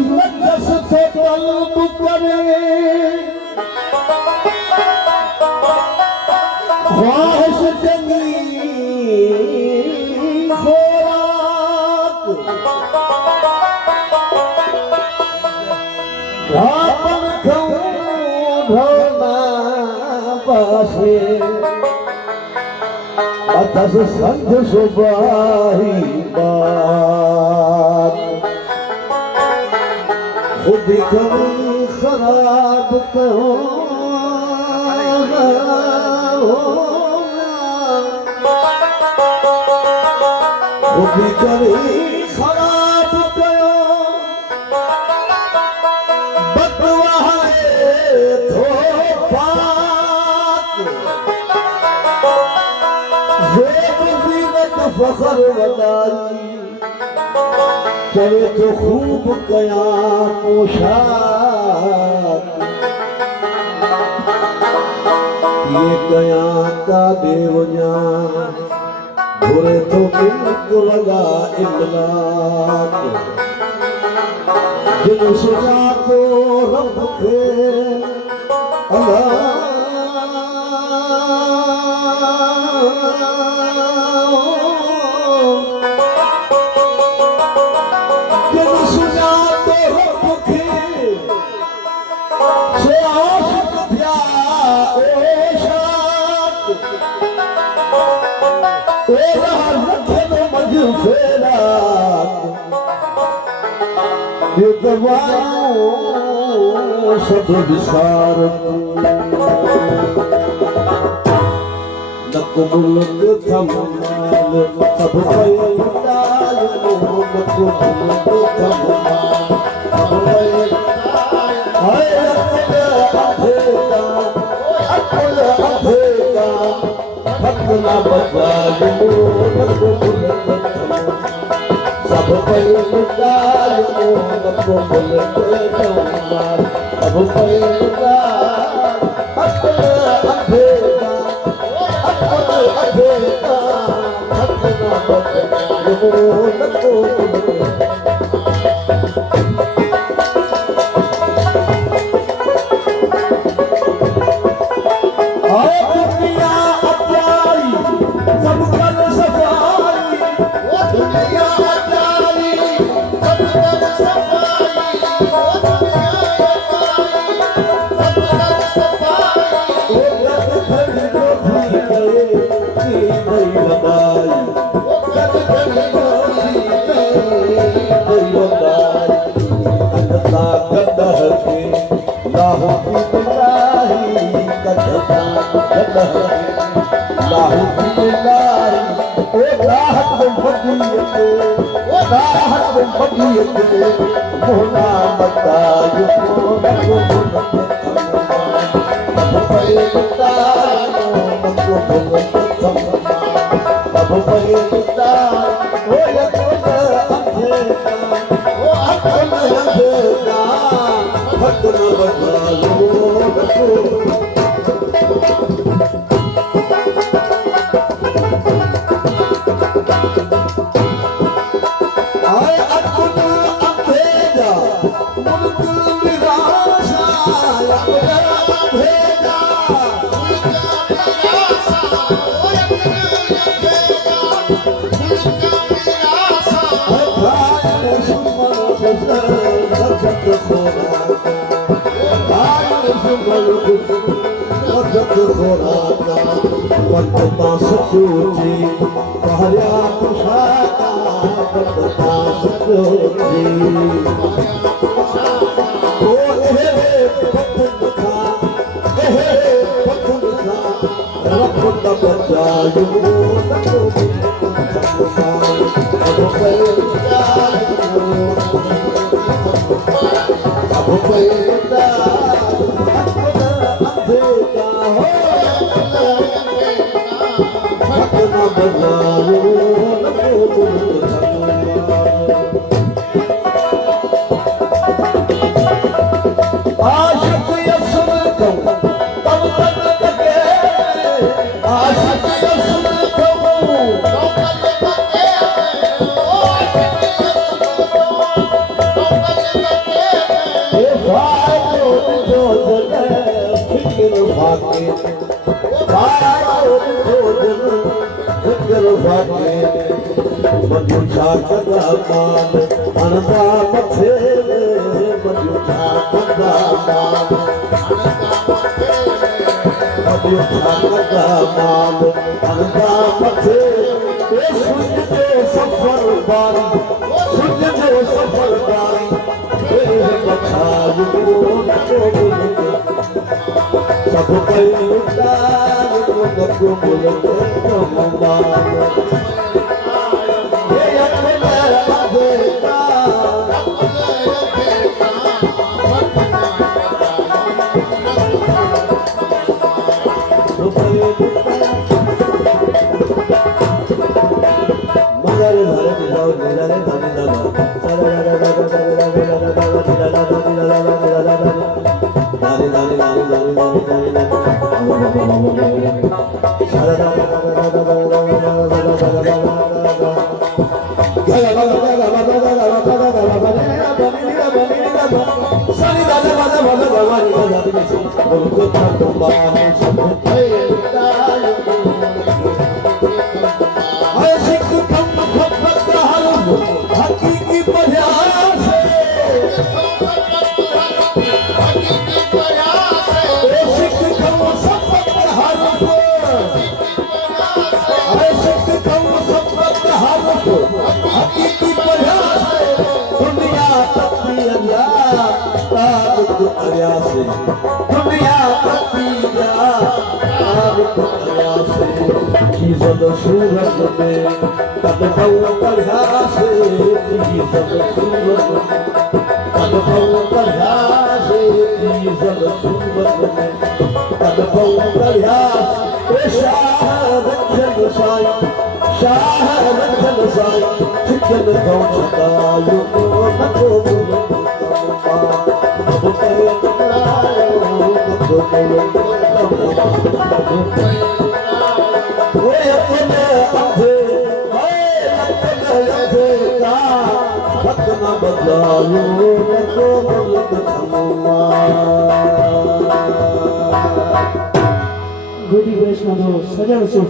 नजस से तलब करे ख्वाहिश जमी खोराक रापन खाऊं ढोना पासे अतस संध सुबाही बात खुद कभी खराब कहो खुद कभी खराब कहो बदवाहे थो पाक फखर वदाई चले तो खूब कया पोशाक ये कया का देवया बुरे तो मिलक लगा इमलाक जिन सुजा तो रब के अल्लाह सब विसार नक मुल्क थमाल सब पैदाल मोहम्मद को मुल्क थमाल सब पैदाल अधेगा फतना बदलाल मोहम्मद को मुल्क थमाल सब पैदाल मोहम्मद को मुल्क थमाल सब पैदाल अधेगा अधेगा फतना बदलाल मोहम्मद को भाइयों जो जन फिक्र भागे भाइयों जो जन फिक्र भागे मनुष्य कदा मान अनदा मथे मनुष्य कदा मान मनुष्य कदा मान अनदा मथे सूरज जो सफर बारी सूरज जो सफर बारी सब कोई उतार को बोलते तो ममान ये अपना देता मगर धरे दिलाओ निराले धनी दादा हकीकी प्रयास हकीकी प्रयास दुनिया तपी अयासे दुनिया तपी अयासे जीवन सूरत में कदमों प्रयासे जीवन सूरत कदमों प्रयासे जीवन सूरत में कदमों प्रयास शाह रखन साई शाह रखन साई चिकन गौचतायो नको अब कहे नको वो अपने अंधे अंधे का हक न बदलायो नको गुडी वैष्णव सजन